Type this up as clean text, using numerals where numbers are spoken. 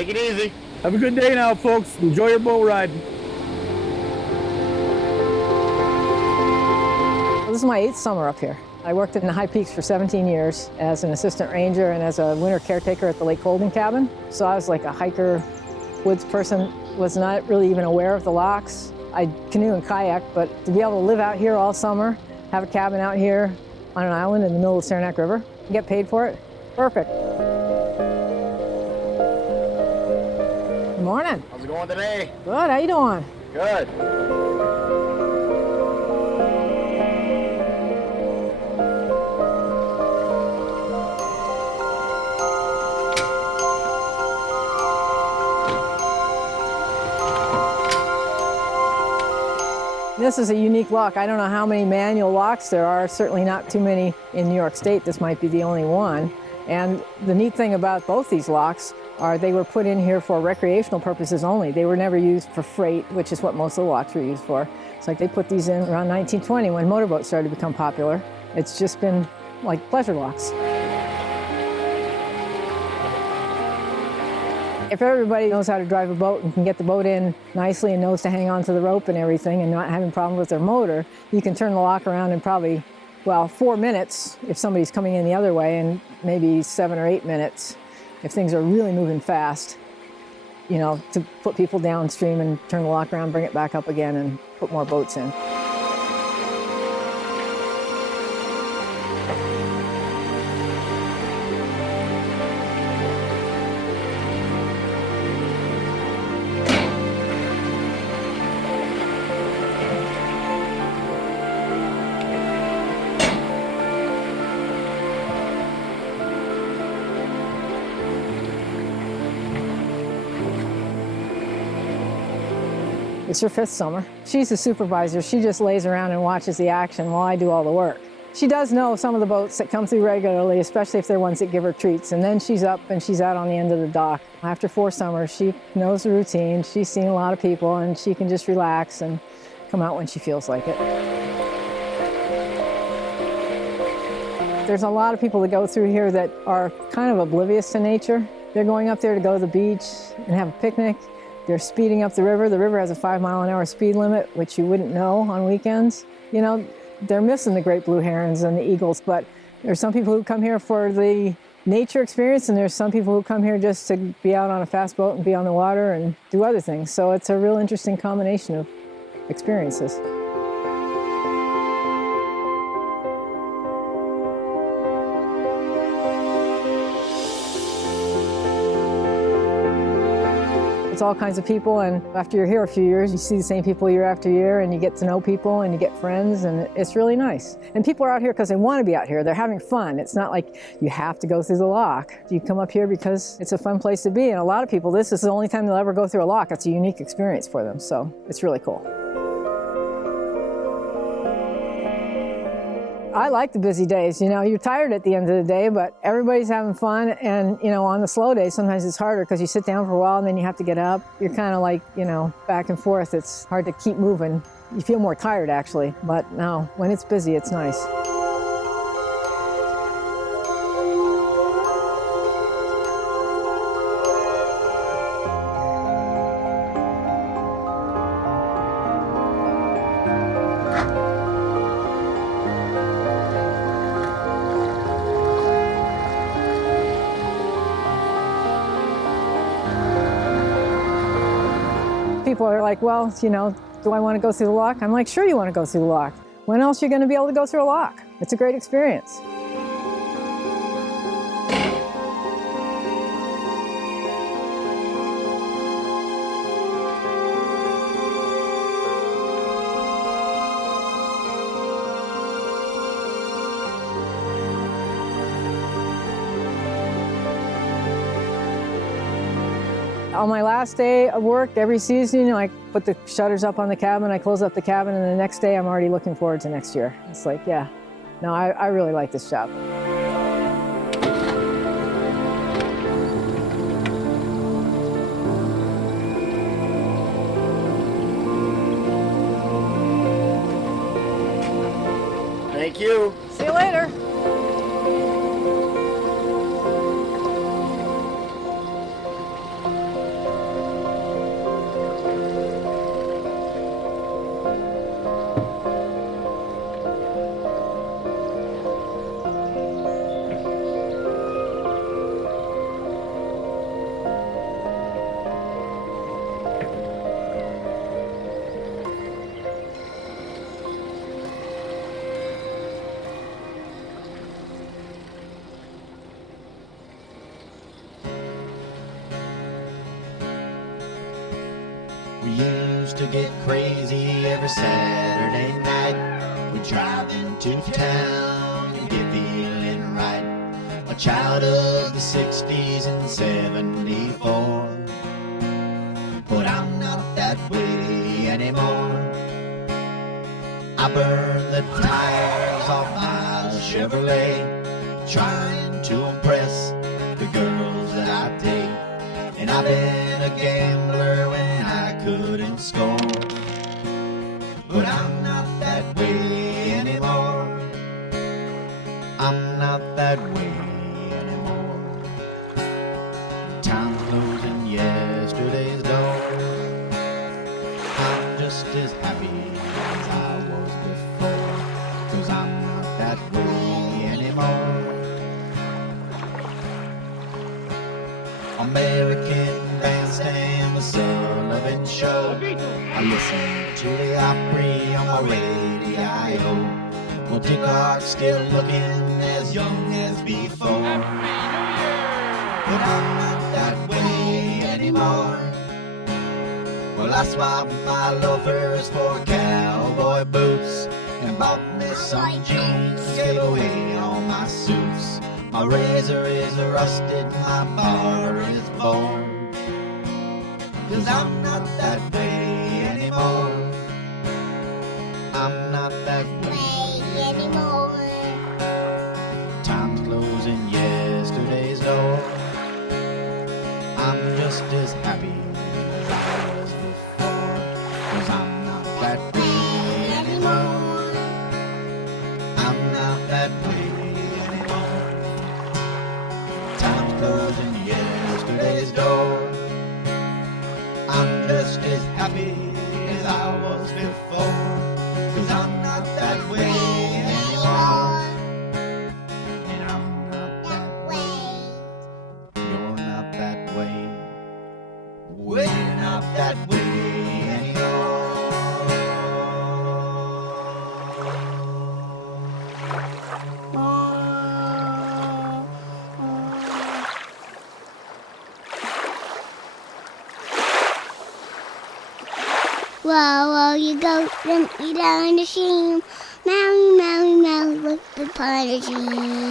Take it easy. Have a good day now, folks. Enjoy your boat ride. This is my 8th summer up here. I worked in the High Peaks for 17 years as an assistant ranger and as a winter caretaker at the Lake Colden cabin. So I was like a hiker, woods person, was not really even aware of the locks. I canoe and kayak, but to be able to live out here all summer, have a cabin out here on an island in the middle of the Saranac River, get paid for it, perfect. Good morning. How's it going today? Good, how you doing? Good. This is a unique lock. I don't know how many manual locks there are, certainly not too many in New York State. This might be the only one. And the neat thing about both these locks are they were put in here for recreational purposes only. They were never used for freight, which is what most of the locks were used for. It's like they put these in around 1920 when motorboats started to become popular. It's just been like pleasure locks. If everybody knows how to drive a boat and can get the boat in nicely and knows to hang on to the rope and everything and not having problems with their motor, you can turn the lock around in probably, well, 4 minutes if somebody's coming in the other way, and maybe 7 or 8 minutes if things are really moving fast, you know, to put people downstream and turn the lock around, bring it back up again and put more boats in. It's her 5th summer. She's the supervisor. She just lays around and watches the action while I do all the work. She does know some of the boats that come through regularly, especially if they're ones that give her treats. And then she's up and she's out on the end of the dock. After 4 summers, she knows the routine. She's seen a lot of people and she can just relax and come out when she feels like it. There's a lot of people that go through here that are kind of oblivious to nature. They're going up there to go to the beach and have a picnic. They're speeding up the river. The river has a 5-mile-an-hour speed limit, which you wouldn't know on weekends. You know, they're missing the great blue herons and the eagles, but there's some people who come here for the nature experience, and there's some people who come here just to be out on a fast boat and be on the water and do other things. So it's a real interesting combination of experiences. It's all kinds of people, and after you're here a few years, you see the same people year after year, and you get to know people, and you get friends, and it's really nice. And people are out here because they want to be out here. They're having fun. It's not like you have to go through the lock. You come up here because it's a fun place to be, and a lot of people, this is the only time they'll ever go through a lock. It's a unique experience for them, so it's really cool. I like the busy days. You know, you're tired at the end of the day, but everybody's having fun. And, you know, on the slow days, sometimes it's harder because you sit down for a while and then you have to get up. You're kind of like, you know, back and forth. It's hard to keep moving. You feel more tired, actually. But no, when it's busy, it's nice. People are like, well, you know, do I want to go through the lock? I'm like, sure you want to go through the lock. When else are you going to be able to go through a lock? It's a great experience. On my last day of work, every season, you know, I put the shutters up on the cabin, I close up the cabin, and the next day I'm already looking forward to next year. It's like, yeah, no, I really like this job. Thank you. See you later. used to get crazy every Saturday night. We'd drive into town and get feeling right. A child of the 60s and 74. But I'm not that way anymore. I burn the tires off my Chevrolet, trying to impress the girls that I date. And I've been a gambler when I couldn't score. But I'm not that way anymore. I'm not that way anymore. Time's closing yesterday's door. I'm just as happy as I was before, 'cause I'm not that way anymore. American Bandstand, the Sullivan Show. I listen to the Opry on my radio. Well, Dick Clark's still looking as young as before. But I'm not that way anymore. Well, I swapped my loafers for cowboy boots and bought me some jeans, gave away all my suits. My razor is rusted, my bar is born. 'Cause I'm not that way anymore. I'm not that way anymore. Time's closing yesterday's door. I'm just as happy as I was before, 'cause I'm not that way anymore. I'm not that way anymore. Time's closing yesterday's door. I'm just as happy as I was before, 'cause I'm not that way anymore. And I'm not that way. You're not that way. We're not that way anymore. Whoa, whoa, you go, let me down the stream. Maui, Maui, Maui, with the Punisher.